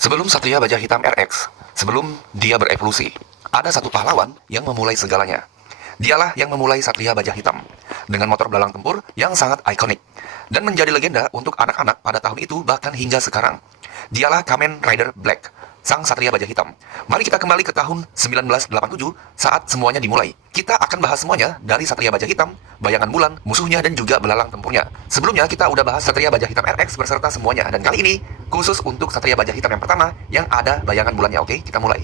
Sebelum Satria Baja Hitam RX, sebelum dia berevolusi, ada satu pahlawan yang memulai segalanya. Dialah yang memulai Satria Baja Hitam, dengan motor belalang tempur yang sangat ikonik, dan menjadi legenda untuk anak-anak pada tahun itu bahkan hingga sekarang. Dialah Kamen Rider Black, sang Satria Baja Hitam. Mari kita kembali ke tahun 1987 saat semuanya dimulai. Kita akan bahas semuanya dari Satria Baja Hitam, bayangan bulan, musuhnya, dan juga belalang tempurnya. Sebelumnya kita udah bahas Satria Baja Hitam RX beserta semuanya, dan kali ini khusus untuk Satria Baja Hitam yang pertama yang ada bayangan bulannya. Oke, kita mulai.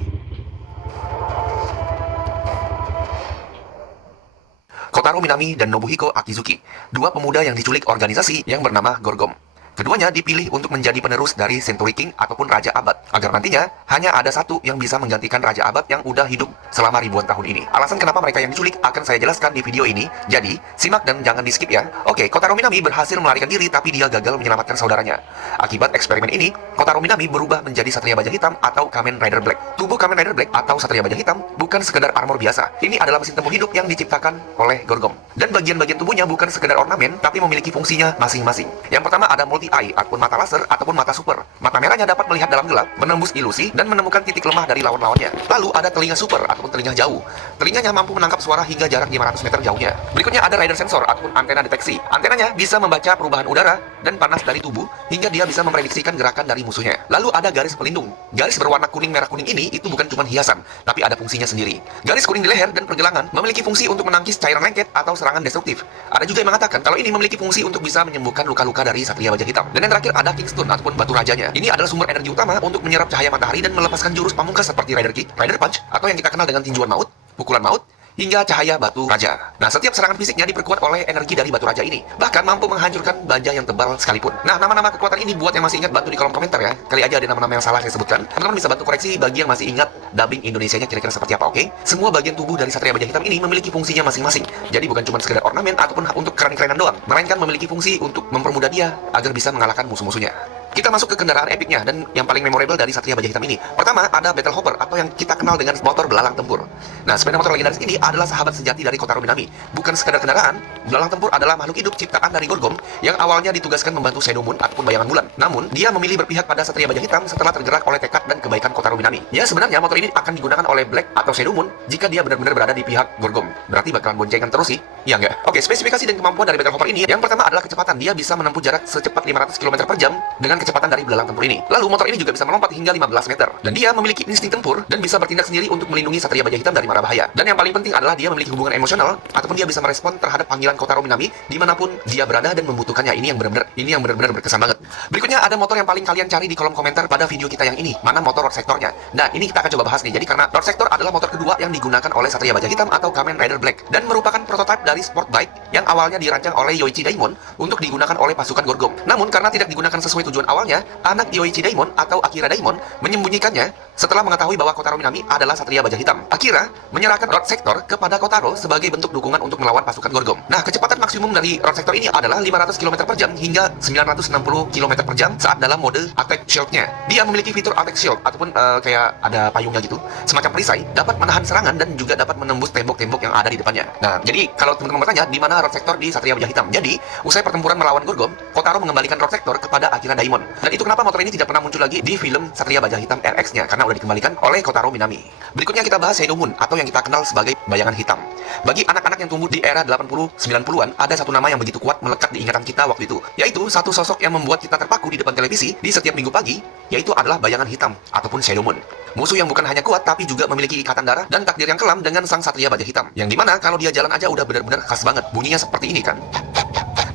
Kotaro Minami dan Nobuhiko Akizuki, dua pemuda yang diculik organisasi yang bernama Gorgom. Keduanya dipilih untuk menjadi penerus dari Century King ataupun Raja Abad, agar nantinya hanya ada satu yang bisa menggantikan Raja Abad yang udah hidup selama ribuan tahun ini. Alasan kenapa mereka yang diculik akan saya jelaskan di video ini, jadi simak dan jangan di skip ya. Oke, Kotaro Minami berhasil melarikan diri tapi dia gagal menyelamatkan saudaranya. Akibat eksperimen ini, Kotaro Minami berubah menjadi Satria Baja Hitam atau Kamen Rider Black. Tubuh Kamen Rider Black atau Satria Baja Hitam bukan sekedar armor biasa. Ini adalah mesin tempur hidup yang diciptakan oleh Gorgom. Dan bagian-bagian tubuhnya bukan sekedar ornamen, tapi memiliki fungsinya masing-masing. Yang pertama ada multi eye ataupun mata laser ataupun mata super. Mata merahnya dapat melihat dalam gelap, menembus ilusi, dan menemukan titik lemah dari lawan-lawannya. Lalu ada telinga super ataupun telinga jauh. Telinganya mampu menangkap suara hingga jarak 500 meter jauhnya. Berikutnya ada rider sensor ataupun antena deteksi. Antenanya bisa membaca perubahan udara dan panas dari tubuh hingga dia bisa memprediksikan gerakan dari musuhnya. Lalu ada garis pelindung. Garis berwarna kuning merah kuning ini itu bukan cuma hiasan, tapi ada fungsinya sendiri. Garis kuning di leher dan pergelangan memiliki fungsi untuk menangkis cairan lengket atau serangan destruktif. Ada juga yang mengatakan kalau ini memiliki fungsi untuk bisa menyembuhkan luka-luka dari Satria Baja Hitam. Dan yang terakhir ada Kingstone ataupun batu rajanya. Ini adalah sumber energi utama untuk menyerap cahaya matahari dan melepaskan jurus pamungkas seperti Rider Kick, Rider Punch, atau yang kita kenal dengan tinjuan maut, pukulan maut, hingga cahaya batu raja. Nah, setiap serangan fisiknya diperkuat oleh energi dari batu raja ini, bahkan mampu menghancurkan baja yang tebal sekalipun. Nah, nama-nama kekuatan ini buat yang masih ingat bantu di kolom komentar ya. Kali aja ada nama-nama yang salah saya sebutkan. Teman-teman bisa bantu koreksi bagi yang masih ingat dubbing Indonesianya kira-kira seperti apa, oke? Semua bagian tubuh dari Satria Baja Hitam ini memiliki fungsinya masing-masing. Jadi bukan cuma sekedar ornamen ataupun untuk keren-kerenan doang, melainkan memiliki fungsi untuk mempermudah dia agar bisa mengalahkan musuh-musuhnya. Kita masuk ke kendaraan epicnya dan yang paling memorable dari Satria Baja Hitam ini. Pertama, ada Battle Hopper atau yang kita kenal dengan motor belalang tempur. Nah, sepeda motor legendaris ini adalah sahabat sejati dari Kotaro Minami. Bukan sekadar kendaraan, belalang tempur adalah makhluk hidup ciptaan dari Gorgom yang awalnya ditugaskan membantu Shadow Moon ataupun bayangan bulan. Namun, dia memilih berpihak pada Satria Baja Hitam setelah tergerak oleh tekad dan kebaikan Kotaro Minami. Ya, sebenarnya motor ini akan digunakan oleh Black atau Shadow Moon jika dia benar-benar berada di pihak Gorgom. Berarti bakalan boncengan terus sih? Ya enggak? Oke, spesifikasi dan kemampuan dari Battle Hopper ini yang pertama adalah kecepatan. Dia bisa menempuh jarak secepat 500 km per jam dengan kecepatan dari belalang tempur ini. Lalu motor ini juga bisa melompat hingga 15 meter. Dan dia memiliki insting tempur dan bisa bertindak sendiri untuk melindungi Satria Baja Hitam dari mara bahaya. Dan yang paling penting adalah dia memiliki hubungan emosional ataupun dia bisa merespon terhadap panggilan Kotaro Minami dimanapun dia berada dan membutuhkannya. Ini yang benar-benar berkesan banget. Berikutnya ada motor yang paling kalian cari di kolom komentar pada video kita yang ini. Mana motor Road Sectornya? Nah, ini kita akan coba bahas nih. Jadi karena Road Sector adalah motor kedua yang digunakan oleh Satria Baja Hitam atau Kamen Rider Black dan merupakan prototipe dari sport bike yang awalnya dirancang oleh Yoichi Daimon untuk digunakan oleh pasukan Gorgom. Namun karena tidak digunakan sesuai tujuan awalnya, anak Yoichi Daimon atau Akira Daimon menyembunyikannya setelah mengetahui bahwa Kotaro Minami adalah Satria Baja Hitam. Akira menyerahkan Road Sector kepada Kotaro sebagai bentuk dukungan untuk melawan pasukan Gorgom. Nah, kecepatan maksimum dari Road Sector ini adalah 500 km per jam hingga 960 km per jam saat dalam mode Attack Shield-nya. Dia memiliki fitur Attack Shield ataupun kayak ada payungnya gitu, semacam perisai, dapat menahan serangan dan juga dapat menembus tembok-tembok yang ada di depannya. Nah, jadi kalau teman-teman bertanya di mana Road Sector di Satria Baja Hitam. Jadi, usai pertempuran melawan Gorgom, Kotaro mengembalikan Road Sector kepada Akira Daimon. Dan itu kenapa motor ini tidak pernah muncul lagi di film Satria Baja Hitam RX-nya karena udah dikembalikan oleh Kotaro Minami. Berikutnya kita bahas Shadow Moon atau yang kita kenal sebagai bayangan hitam. Bagi anak-anak yang tumbuh di era 80-90-an, ada satu nama yang begitu kuat melekat di ingatan kita waktu itu, yaitu satu sosok yang membuat kita terpaku di depan televisi di setiap minggu pagi, yaitu adalah bayangan hitam ataupun Shadow Moon. Musuh yang bukan hanya kuat tapi juga memiliki ikatan darah dan takdir yang kelam dengan sang Satria Baja Hitam. Yang dimana kalau dia jalan aja udah benar-benar khas banget. Bunyinya seperti ini kan.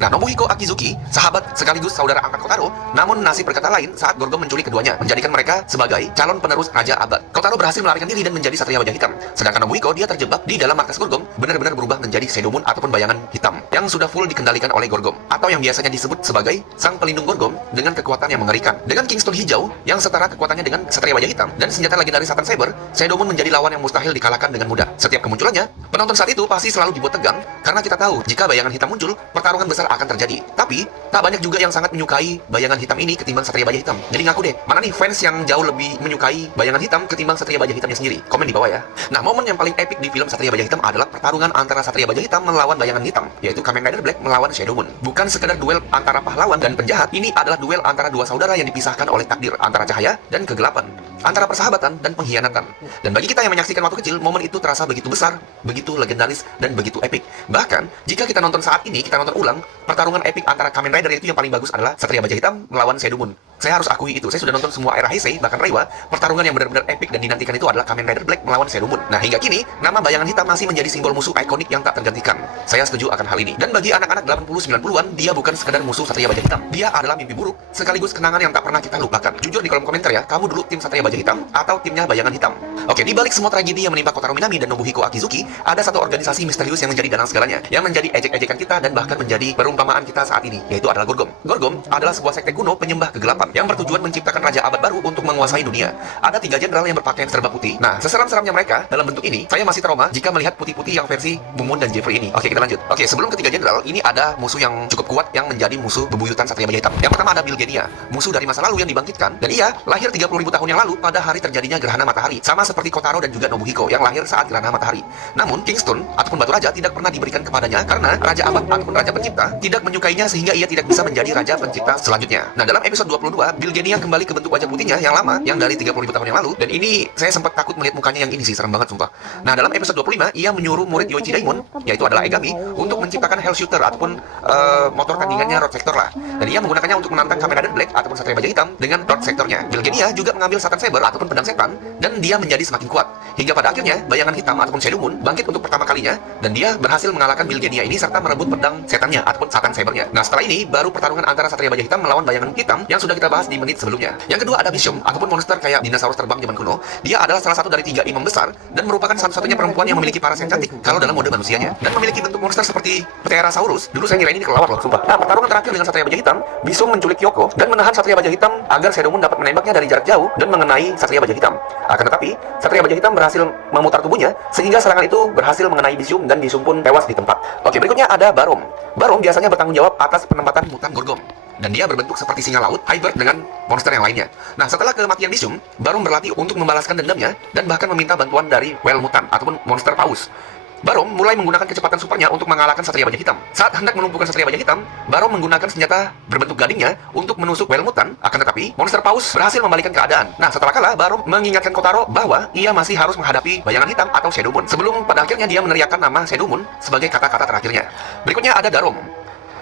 Nah, Nobuhiko Akizuki, sahabat sekaligus saudara angkat Kotaro, namun nasib berkata lain saat Gorgom menculik keduanya, menjadikan mereka sebagai calon penerus Raja Abad. Kotaro berhasil melarikan diri dan menjadi Satria Baja Hitam. Sedangkan Nobuhiko, dia terjebak di dalam markas Gorgom, benar-benar berubah menjadi Shadow Moon ataupun bayangan hitam, yang sudah full dikendalikan oleh Gorgom, atau yang biasanya disebut sebagai sang pelindung Gorgom dengan kekuatan yang mengerikan. Dengan Kingstone hijau, yang setara kekuatannya dengan Satria Baja Hitam, dan senjata legendaris Satan Saber, Shadow Moon menjadi lawan yang mustahil dikalahkan dengan mudah. Setiap kemunculannya, penonton saat itu pasti selalu dibuat tegang, karena kita tahu, jika bayangan hitam muncul, pertarungan besar akan terjadi. Tapi, tak banyak juga yang sangat menyukai bayangan hitam ini ketimbang Satria Baja Hitam. Jadi ngaku deh, mana nih fans yang jauh lebih menyukai bayangan hitam ketimbang Satria Baja Hitamnya sendiri? Komen di bawah ya. Nah, momen yang paling epic di film Satria Baja Hitam adalah pertarungan antara Satria Baja Hitam melawan bayangan hitam, yaitu Kamen Rider Black melawan Shadow Moon. Bukan sekedar duel antara pahlawan dan penjahat, ini adalah duel antara dua saudara yang dipisahkan oleh takdir, antara cahaya dan kegelapan, antara persahabatan dan pengkhianatan. Dan bagi kita yang menyaksikan waktu kecil, momen itu terasa begitu besar, begitu legendaris, dan begitu epic. Bahkan, jika kita nonton saat ini, kita nonton ulang, pertarungan epic antara Kamen Rider itu yang paling bagus adalah Satria Baja Hitam melawan Shadow Moon. Saya harus akui itu, saya sudah nonton semua era Heisei, bahkan Reiwa, pertarungan yang benar-benar epic dan dinantikan itu adalah Kamen Rider Black melawan Shadow Moon. Nah, hingga kini, nama bayangan hitam masih menjadi simbol musuh ikonik yang tak tergantikan. Saya setuju akan hal ini. Dan bagi anak-anak 80-90-an, dia bukan sekedar musuh Satria Baja Hitam. Dia adalah mimpi buruk, sekaligus kenangan yang tak pernah kita lupakan. Jujur di kolom komentar ya, kamu dulu tim Satria Baja Hitam atau timnya bayangan hitam? Oke, di balik semua tragedi yang menimpa Kotaro Minami dan Nobuhiko Akizuki, ada satu organisasi misterius yang menjadi dalang segalanya, yang menjadi ejek-ejekan kita dan bahkan menjadi perumpamaan kita saat ini, yaitu adalah Gorgom. Gorgom adalah sebuah sekte kuno penyembah kegelapan yang bertujuan menciptakan raja abad baru untuk menguasai dunia. Ada 3 jenderal yang berpakaian serba putih. Nah, seseram-seramnya mereka dalam bentuk ini, saya masih trauma jika melihat putih-putih yang versi Mumun dan Jeffrey ini. Oke, kita lanjut. Oke, sebelum ketiga jenderal, ini ada musuh yang cukup kuat yang menjadi musuh bebuyutan Satria Baja Hitam. Yang pertama ada Bilgenia, musuh dari masa lalu yang dibangkitkan, dan ia lahir 30.000 tahun yang lalu pada hari terjadinya gerhana matahari, sama seperti Kotaro dan juga Nobuhiko yang lahir saat gerhana matahari. Namun, Kingston ataupun Batu Raja tidak pernah diberikan kepadanya karena Raja Abad ataupun Raja Pencipta tidak menyukainya sehingga ia tidak bisa menjadi Raja Pencipta selanjutnya. Nah, dalam episode 22, Bilgenia kembali ke bentuk wajah putihnya yang lama, yang dari 30.000 tahun yang lalu, dan ini saya sempat takut melihat mukanya yang ini sih, serem banget sumpah. Nah, dalam episode 25, ia menyuruh murid Yoichi Daimon, yaitu adalah Egami, untuk menciptakan Hell Shooter ataupun motor tandingannya Road Sector lah. Dan ia menggunakannya untuk menantang Kamen Rider Black ataupun Satria Baja Hitam dengan Road Sectornya. Bilgenia juga mengambil Satan Saber ataupun pedang setan, dan dia menjadi semakin kuat. Hingga pada akhirnya, bayangan hitam ataupun Shadow Moon bangkit untuk pertama kalinya, dan dia berhasil mengalahkan Bilgenia ini serta merebut pedang setannya ataupun Satan Sabernya. Nah, setelah ini, baru pertarungan antara Satria Baja Hitam melawan bayangan hitam yang sudah kita bahas di menit sebelumnya. Yang kedua ada Bishom, ataupun monster kayak dinosaurus terbang zaman kuno. Dia adalah salah satu dari 3 imam besar, dan merupakan satu-satunya perempuan yang memiliki paras yang cantik kalau dalam mode manusianya, dan memiliki bentuk monster seperti Pterasaurus. Dulu saya ngira ini kelawar loh, sumpah. Nah, pertarungan terakhir dengan Satria Baja Hitam, Bishom menculik Kyoko dan menahan Satria Baja Hitam agar Shadow Moon dapat menembaknya dari jarak jauh dan mengenai Satria Baja Hitam. Akan tetapi, Satria Baja Hitam berhasil memutar tubuhnya sehingga serangan itu berhasil mengenai Bishom dan Bishom pun tewas di tempat. Oke, berikutnya ada Barom. Barom biasanya bertanggung jawab atas penempatan mutan Gorgom, dan dia berbentuk seperti singa laut, hybrid dengan monster yang lainnya. Nah, setelah kematian Bishom, Barom berlatih untuk membalaskan dendamnya dan bahkan meminta bantuan dari Whale Mutant ataupun monster paus. Barom mulai menggunakan kecepatan supernya untuk mengalahkan Satria Baja Hitam. Saat hendak melumpuhkan Satria Baja Hitam, Barom menggunakan senjata berbentuk gadingnya untuk menusuk Whale Mutant. Akan tetapi, monster paus berhasil membalikkan keadaan. Nah, setelah kalah, Barom mengingatkan Kotaro bahwa ia masih harus menghadapi bayangan hitam atau Shadow Moon, sebelum pada akhirnya dia meneriakkan nama Shadow Moon sebagai kata-kata terakhirnya. Berikutnya ada Darom.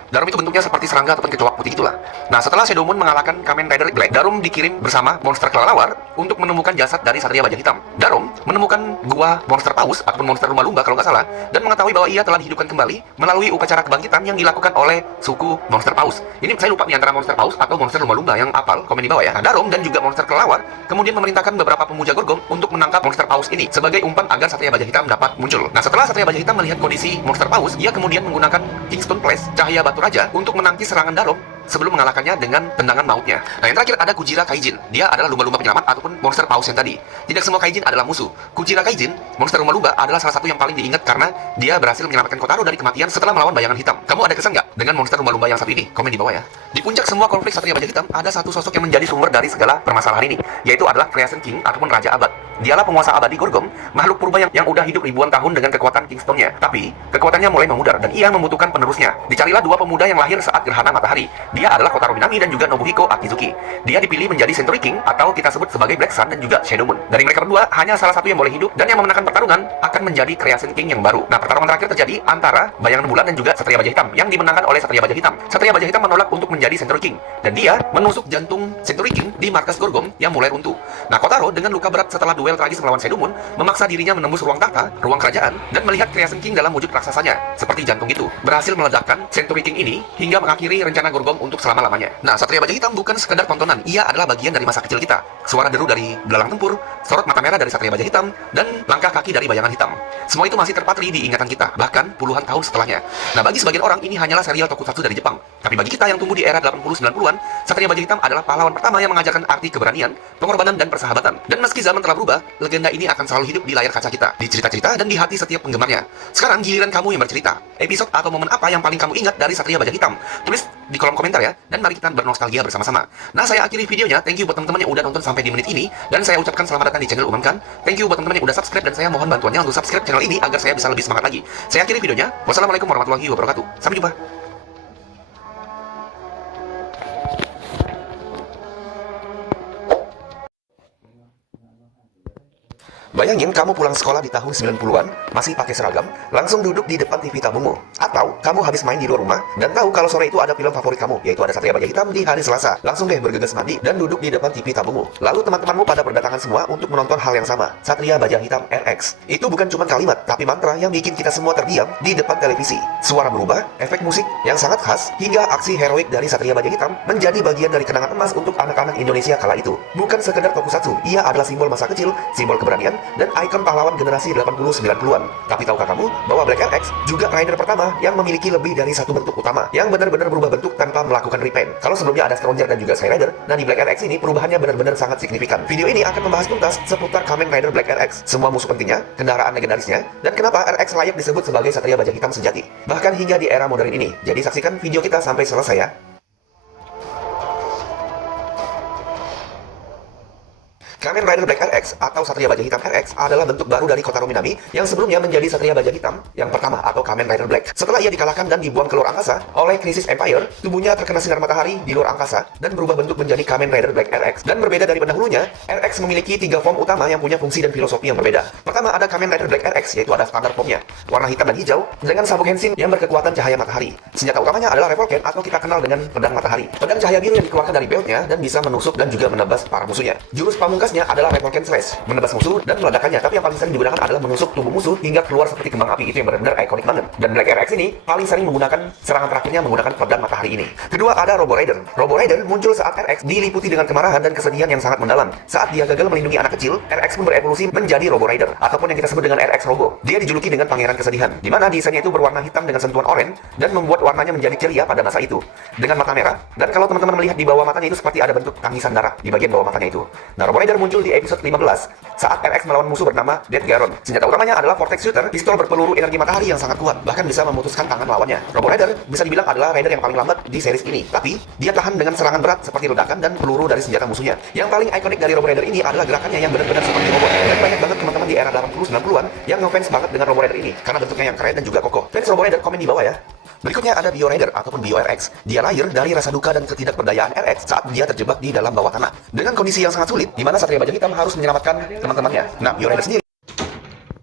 Darom itu bentuknya seperti serangga ataupun kecoak putih itulah. Nah, setelah Shadow Moon mengalahkan Kamen Rider Black, Darom dikirim bersama monster kelelawar untuk menemukan jasad dari Satria Baja Hitam. Darom menemukan gua monster paus ataupun monster lumba-lumba kalau nggak salah, dan mengetahui bahwa ia telah dihidupkan kembali melalui upacara kebangkitan yang dilakukan oleh suku monster paus. Ini saya lupa nih antara monster paus atau monster lumba-lumba, yang apal komen di bawah ya. Nah, Darom dan juga monster kelelawar kemudian memerintahkan beberapa pemuja Gorgom untuk menangkap monster paus ini sebagai umpan agar Satria Baja Hitam dapat muncul. Nah, setelah Satria Baja Hitam melihat kondisi monster paus, ia kemudian menggunakan Kingston Flash, cahaya batu raja, untuk menangkis serangan Darom sebelum mengalahkannya dengan tendangan mautnya. Nah, yang terakhir ada Kujira Kaijin. Dia adalah lumba-lumba penyelamat ataupun monster paus yang tadi. Tidak semua Kaijin adalah musuh. Kujira Kaijin, monster lumba-lumba, adalah salah satu yang paling diingat karena dia berhasil menyelamatkan Kotaro dari kematian setelah melawan bayangan hitam. Kamu ada kesan nggak dengan monster lumba-lumba yang satu ini? Komen di bawah ya. Di puncak semua konflik Satria Baja Hitam, ada satu sosok yang menjadi sumber dari segala permasalahan ini, yaitu adalah Creation King ataupun Raja Abad. Dialah penguasa abadi Gorgom, makhluk purba yang udah hidup ribuan tahun dengan kekuatan Kingstonnya. Tapi, kekuatannya mulai memudar dan ia membutuhkan penerusnya. Dicarilah 2 pemuda yang lahir saat gerhana matahari. Dia adalah Kotaro Minami dan juga Nobuhiko Akizuki. Dia dipilih menjadi Century King atau kita sebut sebagai Black Sun dan juga Shadow Moon. Dari mereka berdua, hanya salah satu yang boleh hidup, dan yang memenangkan pertarungan akan menjadi Creation King yang baru. Nah, pertarungan terakhir terjadi antara bayangan bulan dan juga Satria Baja Hitam, yang dimenangkan oleh Satria Baja Hitam. Satria Baja Hitam menolak untuk menjadi Century King, dan dia menusuk jantung Century King di markas Gorgom yang mulai runtuh. Nah, Kotaro dengan luka berat setelah duel tragis melawan Shadow Moon memaksa dirinya menembus ruang tahta, ruang kerajaan, dan melihat Creation King dalam wujud raksasanya, seperti jantung itu, berhasil meledakkan Century King ini hingga mengakhiri rencana Gorgom untuk selama-lamanya. Nah, Satria Baja Hitam bukan sekadar tontonan, ia adalah bagian dari masa kecil kita. Suara deru dari belalang tempur, sorot mata merah dari Satria Baja Hitam, dan langkah kaki dari bayangan hitam. Semua itu masih terpatri di ingatan kita, bahkan puluhan tahun setelahnya. Nah, bagi sebagian orang ini hanyalah serial tokusatsu dari Jepang. Tapi bagi kita yang tumbuh di era 80-90-an, Satria Baja Hitam adalah pahlawan pertama yang mengajarkan arti keberanian, pengorbanan, dan persahabatan. Dan meski zaman telah berubah, bahwa legenda ini akan selalu hidup di layar kaca kita, di cerita-cerita dan di hati setiap penggemarnya. Sekarang giliran kamu yang bercerita. Episode atau momen apa yang paling kamu ingat dari Satria Baja Hitam? Tulis di kolom komentar ya, dan mari kita bernostalgia bersama-sama. Nah, saya akhiri videonya. Thank you buat teman-teman yang udah nonton sampai di menit ini, dan saya ucapkan selamat datang di channel Umamkan. Thank you buat teman-teman yang udah subscribe, dan saya mohon bantuannya untuk subscribe channel ini agar saya bisa lebih semangat lagi. Saya akhiri videonya. Wassalamualaikum warahmatullahi wabarakatuh. Sampai jumpa. Bayangin kamu pulang sekolah di tahun 90-an, masih pakai seragam, langsung duduk di depan TV tabungmu. Atau kamu habis main di luar rumah, dan tahu kalau sore itu ada film favorit kamu, yaitu ada Satria Baja Hitam di hari Selasa. Langsung deh bergegas mandi dan duduk di depan TV tabungmu. Lalu teman-temanmu pada berdatangan semua untuk menonton hal yang sama, Satria Baja Hitam RX. Itu bukan cuma kalimat, tapi mantra yang bikin kita semua terdiam di depan televisi. Suara berubah, efek musik yang sangat khas, hingga aksi heroik dari Satria Baja Hitam menjadi bagian dari kenangan emas untuk anak-anak Indonesia kala itu. Bukan sekedar tokusatsu, ia adalah simbol masa kecil, simbol keberanian, dan ikon pahlawan generasi 80-90-an. Tapi tahukah kamu bahwa Black RX juga rider pertama yang memiliki lebih dari satu bentuk utama, yang benar-benar berubah bentuk tanpa melakukan repaint. Kalau sebelumnya ada Stronger dan juga Skyrider, nah di Black RX ini perubahannya benar-benar sangat signifikan. Video ini akan membahas tuntas seputar Kamen Rider Black RX, semua musuh pentingnya, kendaraan legendarisnya, dan kenapa RX layak disebut sebagai Satria Baja Hitam sejati, bahkan hingga di era modern ini. Jadi saksikan video kita sampai selesai ya. Kamen Rider Black RX atau Satria Baja Hitam RX adalah bentuk baru dari Kotaro Minami yang sebelumnya menjadi Satria Baja Hitam yang pertama atau Kamen Rider Black. Setelah ia dikalahkan dan dibuang ke luar angkasa oleh Crisis Empire, tubuhnya terkena sinar matahari di luar angkasa dan berubah bentuk menjadi Kamen Rider Black RX. Dan berbeda dari pendahulunya, RX memiliki 3 form utama yang punya fungsi dan filosofi yang berbeda. Pertama ada Kamen Rider Black RX, yaitu ada standar formnya, warna hitam dan hijau dengan sabuk Henshin yang berkekuatan cahaya matahari. Senjata utamanya adalah Revolcan atau kita kenal dengan pedang matahari. Pedang cahaya biru yang dikeluarkan dari beltnya dan bisa menusuk dan juga menebas para musuhnya. Jurus pamungkasnya adalah Revolcan Slash, menebas musuh dan meledakannya, tapi yang paling sering digunakan adalah menusuk tubuh musuh hingga keluar seperti kembang api. Itu yang benar-benar ikonik banget. Dan Black RX ini paling sering menggunakan serangan terakhirnya menggunakan pedang matahari ini. Kedua ada Robo Rider. Robo Rider muncul saat RX diliputi dengan kemarahan dan kesedihan yang sangat mendalam. Saat dia gagal melindungi anak kecil, RX pun berevolusi menjadi Robo Rider ataupun yang kita sebut dengan RX Robo. Dia dijuluki dengan Pangeran Kesedihan, di mana desainnya itu berwarna hitam dengan sentuhan oranye dan membuat warnanya menjadi ceria pada masa itu dengan mata merah. Dan kalau teman-teman melihat di bawah matanya itu seperti ada bentuk tangisan darah di bagian bawah matanya itu. Nah, Robo Rider muncul di episode 15 saat RX melawan musuh bernama Death Garon. Senjata utamanya adalah Vortex Shooter, pistol berpeluru energi matahari yang sangat kuat, bahkan bisa memutuskan tangan lawannya. Robo Rider bisa dibilang adalah rider yang paling lambat di series ini, tapi dia tahan dengan serangan berat seperti ledakan dan peluru dari senjata musuhnya. Yang paling ikonik dari Robo Rider ini adalah gerakannya yang benar-benar seperti robot. Dan banyak banget teman-teman di era 80-90-an yang ngefans banget dengan Robo Rider ini karena bentuknya yang keren dan juga kokoh. Fans Robo Rider komen di bawah ya. Berikutnya ada Bio Rider ataupun Bio RX. Dia lahir dari rasa duka dan ketidakberdayaan RX saat dia terjebak di dalam bawah tanah dengan kondisi yang sangat sulit, di mana Satria Baja Hitam harus menyelamatkan teman-temannya. Nah, Bio Rider sendiri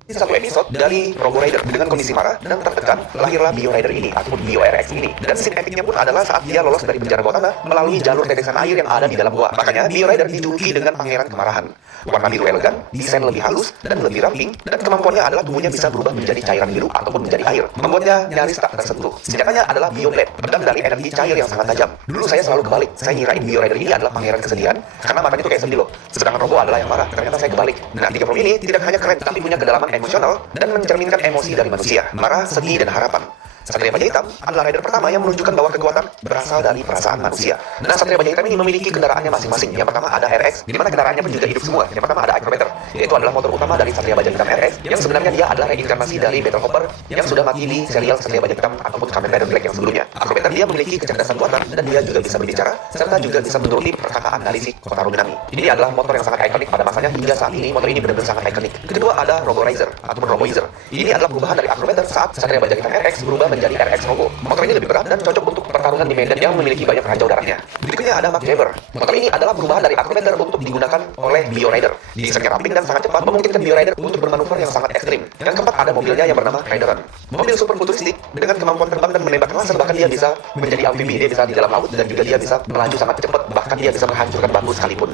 di satu episode dari Robo Rider dengan kondisi marah dan tertekan, lahirlah Bio Rider ini ataupun Bio RX ini. Dan scene epicnya pun adalah saat dia lolos dari bencana bawah tanah melalui jalur tetesan air yang ada di dalam gua. Makanya Bio Rider dijuluki dengan Pangeran Kemarahan. Warna biru elegan, desain lebih halus dan lebih ramping, dan kemampuannya adalah tubuhnya bisa berubah menjadi cairan biru ataupun menjadi air, membuatnya nyaris tak tersentuh. Senjatanya adalah Bio Blade, pedang dari energi cair yang sangat tajam. Dulu saya selalu kebalik, saya ngirain Bio Rider ini adalah Pangeran Kesedihan karena matanya itu kayak sedih loh, sedangkan Robo adalah yang marah. Ternyata saya kebalik. Nah, 3 form ini tidak hanya keren, tapi punya kedalaman emosional dan mencerminkan emosi dari manusia, marah, sedih, dan harapan. Satria Baja Hitam adalah rider pertama yang menunjukkan bahwa kekuatan berasal dari perasaan manusia. Nah, Satria Baja Hitam ini memiliki kendaraannya masing-masing. Yang pertama ada RX, di mana kendaraannya pun juga hidup semua. Yang pertama ada Acrobater, yaitu adalah motor utama dari Satria Baja Hitam RX, yang sebenarnya dia adalah reinkarnasi dari Battle Hopper yang sudah mati di serial Satria Baja Hitam ataupun Kamen Rider Black yang sebelumnya. Acrobater dia memiliki kecerdasan buatan dan dia juga bisa berbicara serta juga bisa menuruti perkataan dari si Kotaro Minami. Ini adalah motor yang sangat ikonik pada masanya hingga saat ini. Motor ini benar-benar sangat ikonik. Kedua ada Robo Riser ataupun Roboizer. Ini adalah perubahan dari Acrobater saat Satria Baja Hitam RX berubah menjadi RX Robo. Motor ini lebih berat dan cocok untuk pertarungan di medan yang memiliki banyak ranjau darahnya. Berikutnya ada Mark Jabber. Motor ini adalah perubahan dari Acrobater untuk digunakan oleh Bio Rider. Desainnya ramping dan sangat cepat, memungkinkan Bio Rider untuk bermanuver yang sangat ekstrim. Yang keempat ada mobilnya yang bernama Rideron. Mobil super futuristik dengan kemampuan terbang dan menembak laser, bahkan dia bisa menjadi amfibi, dia bisa di dalam laut dan juga dia bisa melaju sangat cepat, bahkan dia bisa menghancurkan batu sekalipun.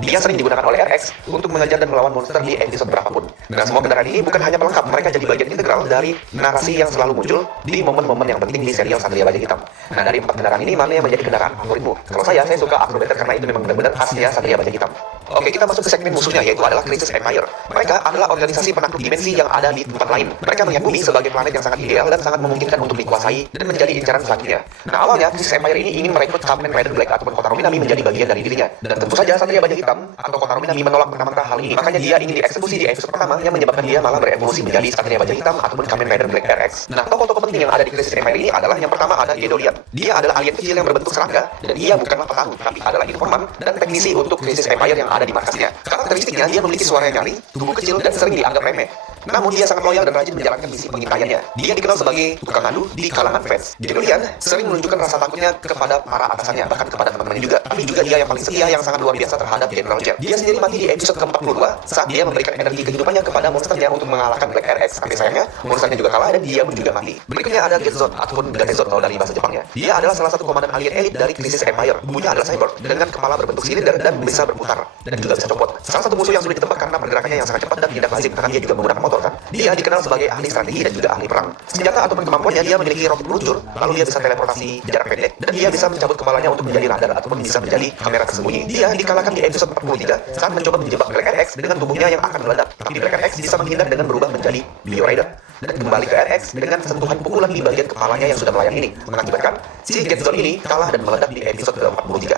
Dia sering digunakan oleh RX untuk mengejar dan melawan monster di episode berapapun. Dan semua kendaraan ini bukan hanya pelengkap, mereka jadi bagian integral dari narasi yang selalu muncul di momen-momen yang penting di serial Satria Baja Hitam. Nah, dari 4 kendaraan ini, mana yang menjadi kendaraan favoritmu? Kalau saya suka Acrobater karena itu memang benar-benar khasnya Satria Baja Hitam. Oke, kita masuk ke segmen musuhnya, yaitu adalah Crisis Empire. Mereka adalah organisasi penakluk dimensi yang ada di tempat lain. Mereka melihat bumi sebagai planet yang sangat ideal dan sangat memungkinkan untuk dikuasai dan menjadi incaran selanjutnya. Nah, awalnya Crisis Empire ini ingin merekrut Kamen Rider Black ataupun Kotaro Minami menjadi bagian dari dirinya. Dan tentu saja Satria Baja Hitam atau Kotaro Minami menolak mentah-mentah hal ini. Makanya dia ingin dieksekusi di episode pertama yang menyebabkan dia malah berevolusi menjadi Satria Baja Hitam ataupun Kamen Rider Black RX. Nah, tokoh-tokoh penting yang ada di Crisis Empire ini adalah yang pertama ada Eidolian. Dia adalah alien kecil yang berbentuk serangga dan ia bukanlah petarung tapi adalah informan dan teknisi untuk Crisis Empire yang ada di markasnya. Karakteristiknya, dia memiliki suara yang nyaring, tubuh kecil, dan sering dianggap remeh. Namun dia sangat loyal dan rajin menjalankan misi pengintaiannya. Dia dikenal sebagai tukang ngadu di kalangan fans. Eidolian sering menunjukkan rasa takutnya kepada para atasannya, bahkan kepada teman-temannya juga. Tapi juga dia yang paling setia, yang sangat luar biasa terhadap General Jet. Dia sendiri mati di episode ke-42 saat dia memberikan energi kehidupannya kepada monsternya untuk mengalahkan Black RX. Tapi sayangnya, monsternya juga kalah dan dia pun juga mati. Berikutnya ada Getzon ataupun Gatezon kalau dari bahasa Jepangnya. Dia adalah salah satu komandan alien elit dari Crisis Empire. Tubuhnya adalah cyborg dengan kepala berbentuk silinder dan bisa berputar dan juga bisa copot. Salah satu musuh yang sulit ditebak karena pergerakannya yang sangat cepat dan tidak lazim karena dia juga menggunakan motor kan. Dia dikenal sebagai ahli strategi dan juga ahli perang. Senjata ataupun kemampuannya, dia memiliki robot peluncur, lalu dia bisa teleportasi jarak pendek dan dia bisa mencabut kepalanya untuk menjadi radar ataupun bisa menjadi kamera tersembunyi. Dia dikalahkan di episode 43 saat mencoba menjebak Black RX dengan tubuhnya yang akan meledak. Tapi Black RX bisa menghindar dengan berubah menjadi Bio Rider dan kembali ke RX dengan sentuhan pukulan di bagian kepalanya yang sudah melayang ini, mengakibatkan si Getzon ini kalah dan meledak di episode ke-43.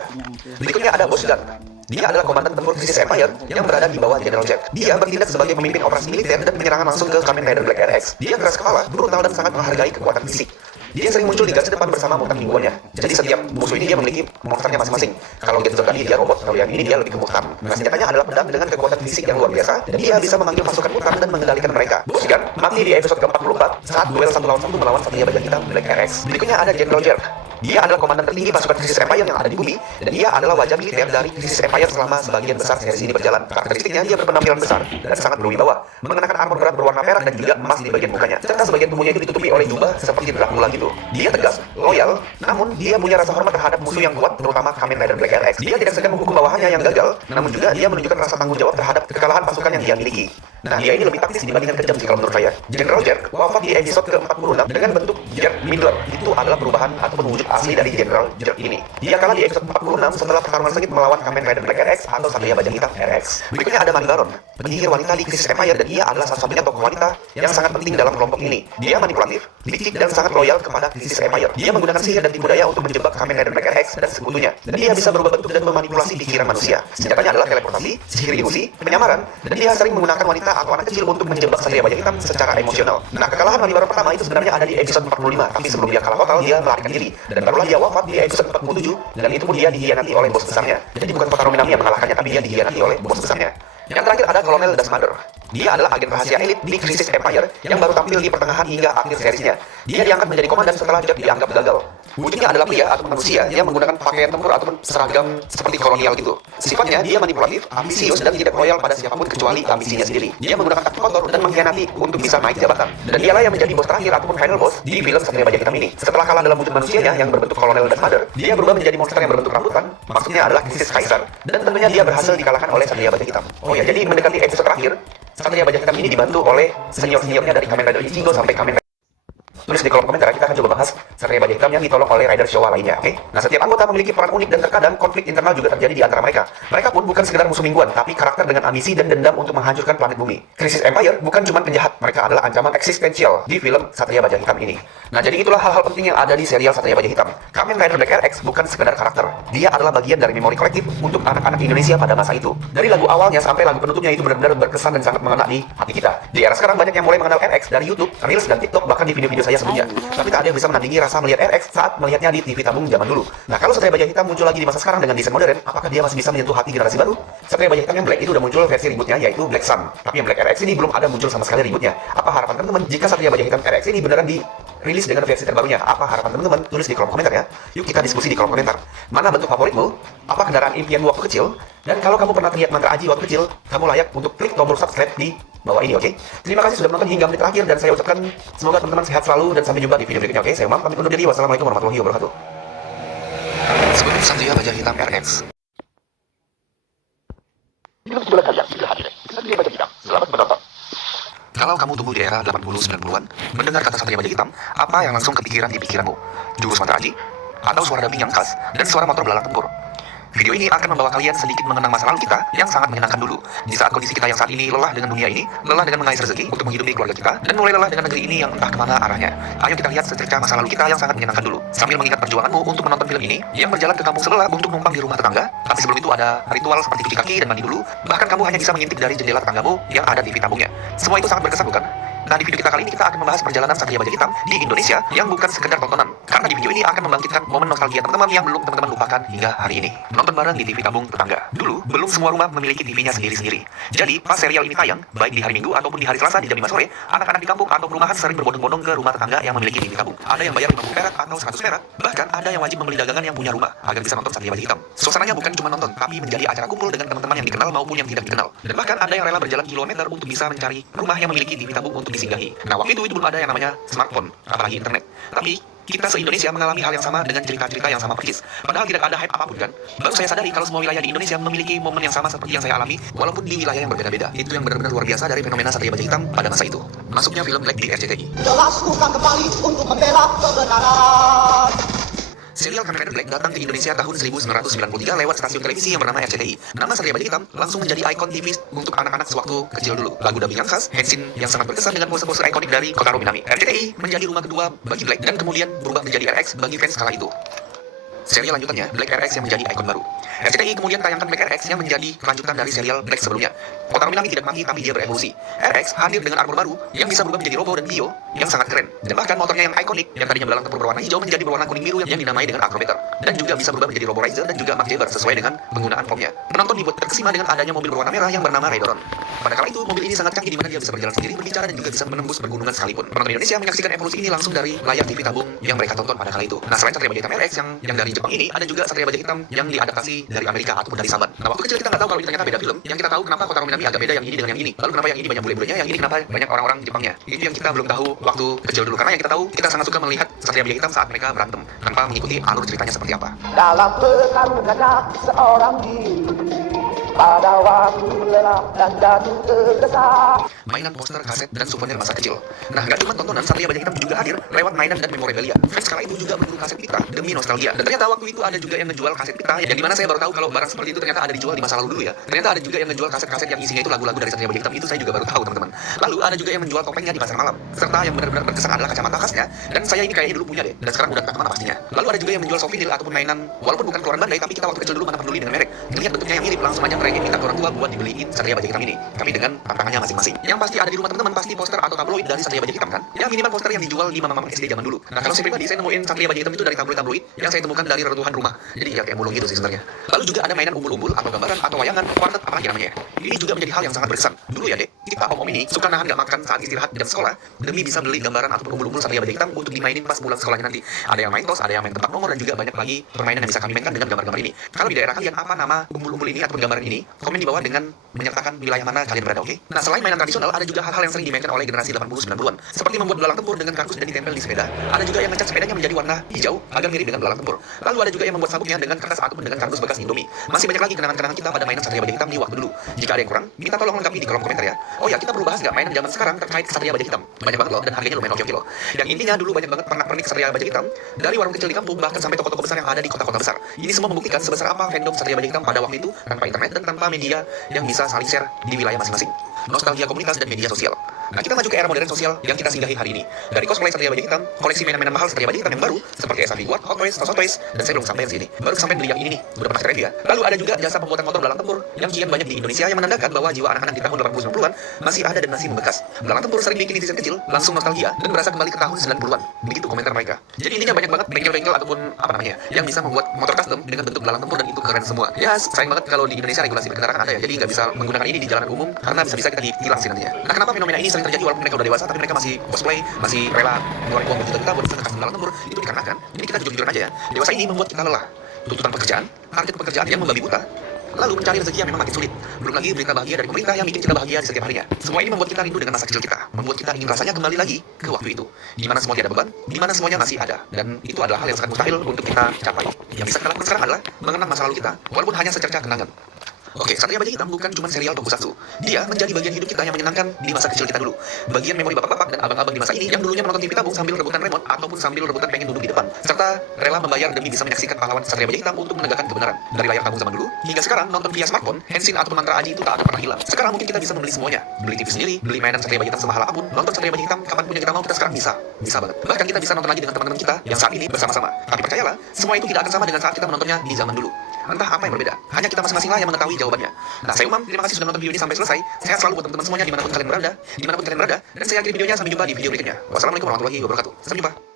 Berikutnya ada Bosgan. Dia adalah komandan tempur Crisis Empire yang berada di bawah General Jet. Dia bertindak sebagai pemimpin operasi militer dan penyerangan langsung ke Kamen Rider Black RX. Dia keras kepala, brutal dan sangat menghargai kekuatan fisik. Dia sering muncul di garis depan bersama mutan mingguannya. Jadi setiap musuh ini dia memiliki monsternya masing-masing. Kalau Getzon tadi dia robot, kalau yang ini dia lebih ke mutan. Nah, senjatanya adalah pedang dengan kekuatan fisik yang luar biasa dan dia bisa memanggil pasukan mutan dan mengendalikan mereka. Bosgan mati di episode ke-44 saat duel 1 lawan 1 melawan Satria Baja Hitam Black RX. Berikutnya ada General Jerk. Dia adalah komandan tertinggi pasukan Crisis Empire yang ada di bumi, dan dia adalah wajah militer dari Crisis Empire selama sebagian besar seri ini berjalan. Karakteristiknya, dia berpenampilan besar dan sangat berwibawa, mengenakan armor berat berwarna merah dan juga emas di bagian mukanya. Serta sebagian tubuhnya itu ditutupi oleh jubah seperti Dracula gitu. Dia tegas, loyal, namun dia punya rasa hormat terhadap musuh yang kuat, terutama Kamen Rider Black RX. Dia tidak segan menghukum bawahannya yang gagal, namun juga dia menunjukkan rasa tanggung jawab terhadap kekalahan pasukan yang dia miliki. Nah, dia ini lebih taktis dibandingkan kejam sih kalau menurut saya. General Jerk wafat di episode ke-46 dengan bentuk Jerk Midler. Itu adalah perubahan ataupun wujud asli dari General Jerk ini. Dia kalah di episode 46 setelah pertarungan sengit melawan Kamen Rider Black RX atau Satria Baja Hitam RX. Berikutnya ada Mani Baron, penyihir wanita di Crisis Empire, dan dia adalah satu-satunya tokoh wanita yang sangat penting dalam kelompok ini. Dia manipulatif, licik, dan sangat loyal kepada Crisis Empire. Dia menggunakan sihir dan tipu daya untuk menjebak Kamen Rider Black RX dan sekutunya. Dan dia bisa berubah bentuk dan memanipulasi pikiran manusia. Senjatanya adalah teleportasi, sihir ilusi, penyamaran, dan dia sering menggunakan wanita atau anak kecil untuk menjebak Satria Baja Hitam secara emosional. Nah, kekalahan Mani Baron pertama itu sebenarnya ada di episode 45, tapi sebelum dia kalah total, dia melarikan diri. Dan barulah dia wafat di episode 47, dan itu pun dia dihianati oleh bos besarnya. Jadi bukan Kotaro Minami yang mengalahkannya, tapi dia dihianati oleh bos besarnya. Yang terakhir ada Kolonel Dasmander. Dia adalah agen rahasia elit di Crisis Empire yang baru tampil di pertengahan hingga akhir seriesnya. Dia diangkat menjadi komandan setelah Jack dianggap gagal. Wujudnya adalah pria atau manusia yang menggunakan pakaian tempur ataupun seragam seperti kolonial gitu. Sifatnya dia manipulatif, ambisius, dan tidak loyal pada siapapun kecuali ambisinya sendiri. Dia menggunakan kaki kotor dan mengkhianati untuk bisa naik jabatan. Dan dialah yang menjadi bos terakhir ataupun final boss di film Satria Baja Hitam ini. Setelah kalah dalam wujud manusianya yang berbentuk Kolonel Dasmander, dia berubah menjadi monster yang berbentuk rambutan. Maksudnya adalah Crisis Kaisar. Dan tentunya dia berhasil dikalahkan oleh Satria Baja Hitam. Oh ya, jadi mendekati episode terakhir, Satria Baja Hitam ini dibantu oleh senior-seniornya dari Kamen Rider Ichigo sampai Kamen Rider. Tulis di kolom komentar, kita akan coba bahas Satria Baja Hitam yang ditolong oleh Rider Showa lainnya, oke? Nah, setiap anggota memiliki peran unik dan terkadang konflik internal juga terjadi di antara mereka. Mereka pun bukan sekedar musuh mingguan, tapi karakter dengan ambisi dan dendam untuk menghancurkan planet bumi. Crisis Empire bukan cuma penjahat, mereka adalah ancaman eksistensial di film Satria Baja Hitam ini. Nah, jadi itulah hal-hal penting yang ada di serial Satria Baja Hitam. Kamen Rider Black RX bukan sekedar karakter, dia adalah bagian dari memori kolektif untuk anak-anak Indonesia pada masa itu. Dari lagu awalnya sampai lagu penutupnya itu benar-benar berkesan dan sangat mengena di hati kita. Di era sekarang banyak yang mulai mengenal RX dari YouTube, Reels, dan TikTok, bahkan di video-video saya sebelumnya. Tapi tak ada yang bisa menandingi rasa melihat RX saat melihatnya di TV tabung zaman dulu. Nah, kalau Satria Baja Hitam muncul lagi di masa sekarang dengan desain modern, apakah dia masih bisa menyentuh hati generasi baru? Satria Baja Hitam yang Black itu udah muncul versi ributnya, yaitu Black Sun. Tapi yang Black RX ini belum ada muncul sama sekali ributnya. Apa harapan teman-teman jika Satria Baja Hitam RX ini beneran dirilis dengan versi terbarunya? Apa harapan teman-teman? Tulis di kolom komentar ya. Yuk kita diskusi di kolom komentar. Mana bentuk favoritmu? Apa kendaraan impianmu waktu kecil? Dan kalau kamu pernah terlihat mantra Aji waktu kecil, kamu layak untuk klik tombol subscribe di bawah ini, oke? Terima kasih sudah menonton hingga menit terakhir, dan saya ucapkan semoga teman-teman sehat selalu dan sampai jumpa di video berikutnya, oke? Saya Umam, pamit undur diri. Wassalamualaikum warahmatullahi wabarakatuh. Sebelum Satria Baja Hitam RX. Selamat menonton. Kalau kamu tumbuh di era 80-90-an, mendengar kata Satria Baja Hitam, apa yang langsung kepikiran di pikiranmu? Jurus mantra Aji? Atau suara dubbing yang khas dan suara motor belalang tempur? Video ini akan membawa kalian sedikit mengenang masa lalu kita yang sangat menyenangkan dulu. Di saat kondisi kita yang saat ini lelah dengan dunia ini, lelah dengan mengais rezeki untuk menghidupi keluarga kita, dan mulai lelah dengan negeri ini yang entah kemana arahnya. Ayo kita lihat secerca masa lalu kita yang sangat menyenangkan dulu, sambil mengingat perjuanganmu untuk menonton film ini, yang berjalan ke kampung sebelah untuk numpang di rumah tetangga. Tapi sebelum itu ada ritual seperti cuci kaki dan mandi dulu, bahkan kamu hanya bisa mengintip dari jendela tetanggamu yang ada TV tabungnya. Semua itu sangat berkesan, bukan? Nah, di video kita kali ini kita akan membahas perjalanan Satria Baja Hitam di Indonesia yang bukan sekedar tontonan. Karena di video ini akan membangkitkan momen nostalgia teman-teman yang belum teman-teman lupakan hingga hari ini. Nonton bareng di TV tabung tetangga. Dulu, belum semua rumah memiliki TV-nya sendiri-sendiri. Jadi, pas serial ini tayang, baik di hari Minggu ataupun di hari Selasa di jam 5 sore, anak-anak di kampung atau perumahan sering berbondong-bondong ke rumah tetangga yang memiliki TV tabung. Ada yang bayar 50 perak atau 100 perak, bahkan ada yang wajib membeli dagangan yang punya rumah agar bisa nonton Satria Baja Hitam. Suasananya bukan cuma nonton, tapi menjadi acara kumpul dengan teman-teman yang dikenal maupun yang tidak dikenal. Dan bahkan ada yang rela berjalan kilometer untuk bisa mencari rumah yang memiliki TV tabung untuk disinggahi. Nah, waktu itu belum ada yang namanya smartphone, apalagi internet. Tapi kita se-Indonesia mengalami hal yang sama dengan cerita-cerita yang sama persis. Padahal tidak ada hype apapun kan. Baru saya sadari kalau semua wilayah di Indonesia memiliki momen yang sama seperti yang saya alami, walaupun di wilayah yang berbeda-beda. Itu yang benar-benar luar biasa dari fenomena Satria Baja Hitam pada masa itu. Masuknya film Black di RCTI. Jelas bukan kembali untuk membela kebenaran. Serial Kamen Rider Black datang ke Indonesia tahun 1993 lewat stasiun televisi yang bernama RCTI. Nama Satria Baja Hitam langsung menjadi ikon TV untuk anak-anak sewaktu kecil dulu. Lagu dubbing yang khas, Henshin yang sangat berkesan dengan pose-pose ikonik dari Kotaro Minami. RCTI menjadi rumah kedua bagi Black dan kemudian berubah menjadi RX bagi fans kala itu. Serial lanjutannya, Black RX yang menjadi ikon baru. RCTI kemudian tayangkan Black RX yang menjadi kelanjutan dari serial Black sebelumnya. Kotaro Minami tidak mati tapi dia berevolusi. RX hadir dengan armor baru yang bisa berubah menjadi Robo dan Dio yang sangat keren. Dan bahkan motornya yang ikonik yang tadinya belalang tempur berwarna hijau menjadi berwarna kuning biru yang dinamai dengan Acrobator. Dan juga bisa berubah menjadi Robo Riser dan juga Mark Jagger sesuai dengan penggunaan formnya. Penonton dibuat terkesima dengan adanya mobil berwarna merah yang bernama Raideron. Pada kala itu mobil ini sangat canggih di mana dia bisa berjalan sendiri, berbicara dan juga bisa menembus pegunungan sekalipun. Penonton Indonesia menyaksikan evolusi ini langsung dari layar TV tabung yang mereka tonton pada kala itu. Nah, selain Satria Baja Hitam RX yang dari Jepang ini, ada juga Satria Baja Hitam yang diadaptasi dari Amerika ataupun dari Saban. Nah, waktu kecil kita nggak tahu kalau ini ternyata beda film. Yang kita tahu kenapa Kotaro Minami agak beda yang ini dengan yang ini. Lalu kenapa yang ini banyak bule-bulenya, yang ini kenapa banyak orang-orang Jepangnya. Itu yang kita belum tahu waktu kecil dulu. Karena yang kita tahu, kita sangat suka melihat Satria Baja Hitam saat mereka berantem tanpa mengikuti alur ceritanya seperti apa. Dalam pertarungannya seorang diri, pada waktu lelah dan jatuh terdesak. Mainan, poster, kaset, dan souvenir masa kecil. Nah, gak cuma tontonan, Satria Baja Hitam juga hadir lewat mainan dan memorabilia. Fans kala itu juga berburu kaset pita demi nostalgia. Dan ternyata waktu itu ada juga yang ngejual kaset pita, yang dimana saya baru tahu kalau barang seperti itu ternyata ada dijual di masa lalu dulu ya. Ternyata ada juga yang ngejual kaset-kaset yang isinya itu lagu-lagu dari Satria Baja Hitam. Itu saya juga baru tahu, teman-teman. Lalu ada juga yang menjual topengnya di pasar malam. Serta yang benar-benar berkesan adalah kacamata khasnya. Dan saya ini kayaknya dulu punya deh. Dan sekarang udah tak kemana pastinya. Lalu ada juga yang menjual souvenir ataupun mainan, walaupun bukan keluaran Bandai, tapi kita waktu kecil dulu mana peduli dengan merek. Lihat bentuknya yang mirip, langsung aja mereka minta ke orang tua buat dibeliin Satria Baja Hitam ini. Tapi dengan tantangannya masing-masing. Yang pasti ada di rumah teman-teman pasti poster atau tabloid dari Satria Baja Hitam kan? Ya minimal poster yang dijual di mama-mama SD zaman dulu. Nah, kalau saya pribadi saya nemuin Satria Baja Hitam itu dari tabloid yang saya temukan dari reruntuhan rumah. Jadi ya kayak mulung gitu sih sebenarnya. Lalu juga ada mainan umbul-umbul atau gambaran atau wayangan, quartet apalagi namanya. Ini juga menjadi hal yang sangat berkesan. Dulu ya dek, kita om-om ini suka nahan gak makan saat istirahat di jam sekolah demi bisa beli gambaran atau umbul-umbul Satria Baja Hitam untuk dimainin pas pulang sekolahnya nanti. Ada yang main tos, ada yang main tebak nomor dan juga banyak lagi permainan yang bisa kami mainkan dengan gambar-gambar ini. Kalau di daerah kalian apa nama umbul-umbul ini ataupun gambaran ini, komen di bawah dengan menyertakan wilayah mana kalian berada, oke? Nah, selain mainan tradisional, ada juga hal-hal yang sering dimainkan oleh generasi 80-90-an, seperti membuat belalang tempur dengan kardus dan ditempel di sepeda. Ada juga yang ngecat sepedanya menjadi warna hijau agar mirip dengan belalang tempur. Lalu ada juga yang membuat sabuknya dengan kertas ataupun dengan kardus bekas Indomie. Masih banyak lagi kenangan-kenangan kita pada mainan Satria Baja Hitam di waktu dulu. Jika ada yang kurang, minta tolong lengkapi di kolom komentar ya. Oh ya, kita perlu bahas nggak mainan zaman sekarang terkait Satria Baja Hitam? Banyak banget loh dan harganya lumayan oke loh. Yang intinya dulu banyak banget pernak-pernik Satria Baja Hitam dari warung kecil di kampung bahkan sampai toko-toko besar yang ada di kota-kota besar. Ini semua membuktikan sebesar apa fandom Satria Baja Hitam pada waktu itu tanpa internet dan tanpa media yang bisa saling share di wilayah masing-masing. Nostalgia komunitas dan media sosial. Nah, kita maju ke era modern sosial yang kita singgahi hari ini. Dari cosplay Satria Baja Hitam, koleksi mainan-mainan mahal Satria Baja Hitam yang baru, seperti SRV Guard, Hot Toys, Hot Toys, dan saya belum sampai di sini. Baru sampai beli yang ini nih, udah pernah keren ya. Lalu ada juga jasa pembuatan motor belalang tempur yang kian banyak di Indonesia yang menandakan bahwa jiwa anak-anak di tahun 80-90-an masih ada dan masih membekas. Belalang tempur sering bikin netizen kecil langsung nostalgia dan berasa kembali ke tahun 90-an. Begitu komentar mereka. Jadi intinya banyak banget bengkel-bengkel ataupun apa namanya yang bisa membuat motor custom dengan bentuk belalang tempur dan itu keren semua. Ya, sayang banget kalau di Indonesia regulasi berkendaraan ada ya, jadi nggak bisa menggunakan ini di jalanan umum karena bisa-bisa kita ditilang sih nantinya. Nah, kenapa fenomena ini sering terjadi walaupun mereka udah dewasa tapi mereka masih cosplay, masih rela ngeluarin uang berjuta-juta buat bisa custom belalang tempur? Itu dikarenakan, ini kita jujur-jujuran aja ya, dewasa ini membuat kita lelah. Tuntutan pekerjaan, target pekerjaan yang membabi buta, lalu mencari rezeki yang memang makin sulit. Belum lagi berita bahagia dari pemerintah yang bikin kita bahagia di setiap harinya. Semua ini membuat kita rindu dengan masa kecil kita, membuat kita ingin rasanya kembali lagi ke waktu itu, di mana semua tidak beban, di mana semuanya masih ada, dan itu adalah hal yang sangat mustahil untuk kita capai. Yang bisa kita lakukan sekarang adalah mengenang masa lalu kita, walaupun hanya secerca kenangan. Oke, Satria Baja Hitam bukan cuma serial tokusatsu. Dia menjadi bagian hidup kita yang menyenangkan di masa kecil kita dulu. Bagian memori bapak-bapak dan abang-abang di masa ini yang dulunya menonton TV tabung sambil rebutan remote ataupun sambil rebutan pengen duduk di depan. Serta rela membayar demi bisa menyaksikan pahlawan Satria Baja Hitam untuk menegakkan kebenaran. Dari layar tabung zaman dulu, hingga sekarang nonton via smartphone, Henshin atau mantra Aji itu tak akan pernah hilang. Sekarang mungkin kita bisa membeli semuanya. Beli TV sendiri, beli mainan Satria Baja Hitam semahal apapun, nonton Satria Baja Hitam kapan punya kita mau, kita sekarang bisa. Bisa banget. Bahkan kita bisa nonton lagi dengan teman-teman kita yang saat ini bersama-sama. Tapi percayalah, semua itu tidak akan sama dengan saat kita menontonnya di zaman dulu. Entah apa yang berbeda, hanya kita masing-masing lah yang mengetahui jawabannya. Nah, saya Umam, terima kasih sudah nonton video ini sampai selesai. Sehat selalu buat teman-teman semuanya dimanapun kalian berada, dan saya akhiri videonya, sampai jumpa di video berikutnya. Wassalamualaikum warahmatullahi wabarakatuh. Sampai jumpa.